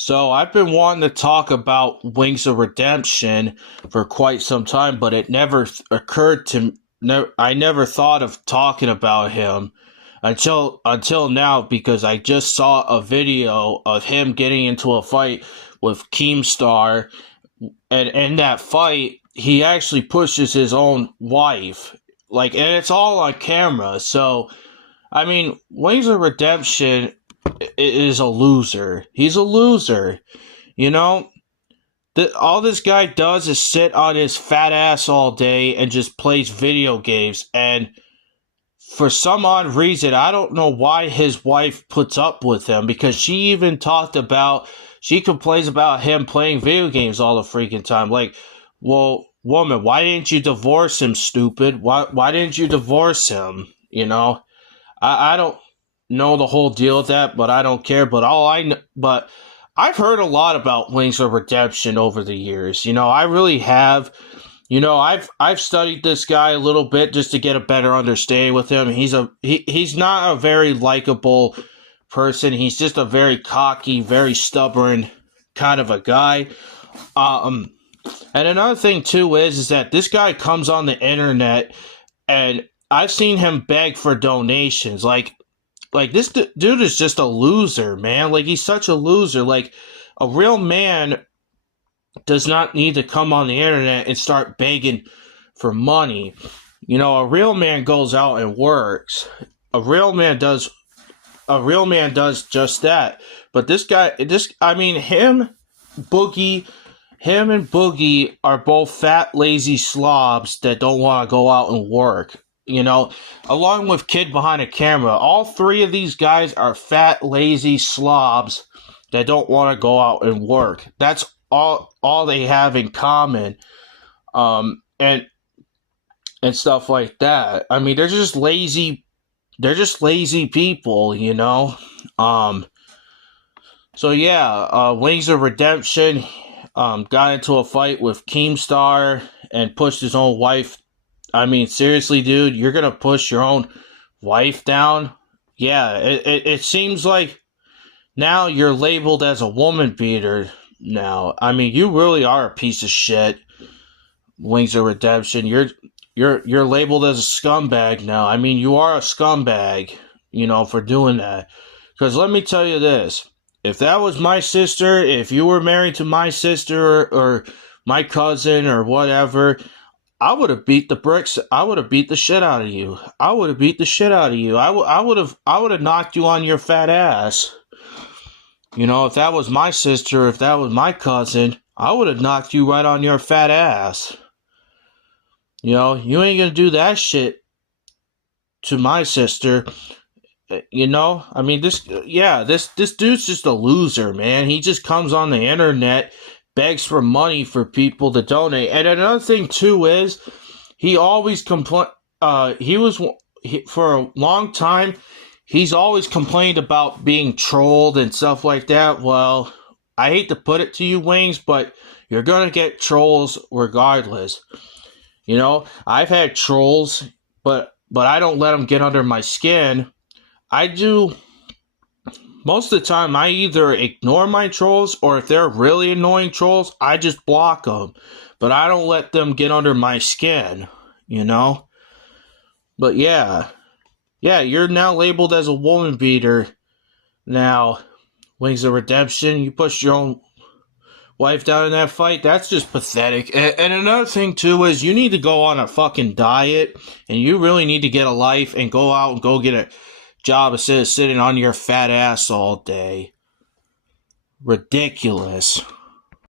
So I've been wanting to talk about Wings of Redemption for quite some time, but it never occurred to I never thought of talking about him until now because I just saw a video of him getting into a fight with Keemstar, and in that fight he actually pushes his own wife, and it's all on camera. So I mean, Wings of Redemption is a loser. He's a loser. You know, all this guy does is sit on his fat ass all day and just plays video games. And for some odd reason, I don't know why his wife puts up with him, because she complains about him playing video games all the freaking time. Like, well, woman, why didn't you divorce him, stupid? Why didn't you divorce him? I don't know the whole deal with that, but I don't care. But I've heard a lot about Wings of Redemption over the years. I really have. I've studied this guy a little bit just to get a better understanding with him. He's not a very likable person. He's just a very cocky, very stubborn kind of a guy. And another thing too is that this guy comes on the internet, and I've seen him beg for donations. Like this dude is just a loser, man. Like, he's such a loser. Like, a real man does not need to come on the internet and start begging for money. A real man goes out and works. A real man does just that. But him and Boogie are both fat, lazy slobs that don't want to go out and work. Along with Kid Behind the Camera, all three of these guys are fat, lazy slobs that don't want to go out and work. That's all they have in common, and stuff like that. I mean, they're just lazy. They're just lazy people, So yeah, Wings of Redemption got into a fight with Keemstar and pushed his own wife. I mean, seriously, dude, you're gonna push your own wife down? Yeah, it seems like now you're labeled as a woman beater now. I mean, you really are a piece of shit, Wings of Redemption. You're labeled as a scumbag now. I mean, you are a scumbag, for doing that. Because let me tell you this. If that was my sister, if you were married to my sister or my cousin or whatever, I would have beat the bricks. I would have beat the shit out of you. I would have beat the shit out of you. I would have knocked you on your fat ass. If that was my sister, if that was my cousin, I would have knocked you right on your fat ass. You ain't gonna do that shit to my sister. I mean, this dude's just a loser, man. He just comes on the internet, begs for money for people to donate. And another thing too is he always for a long time he's always complained about being trolled and stuff like that. Well, I hate to put it to you, Wings, but you're gonna get trolls regardless. I've had trolls, but I don't let them get under my skin. I do. Most of the time, I either ignore my trolls, or if they're really annoying trolls, I just block them. But I don't let them get under my skin, But yeah, you're now labeled as a woman beater. Now, Wings of Redemption, you pushed your own wife down in that fight. That's just pathetic. And another thing too is you need to go on a fucking diet, and you really need to get a life and go out and go get a job instead of sitting on your fat ass all day. Ridiculous.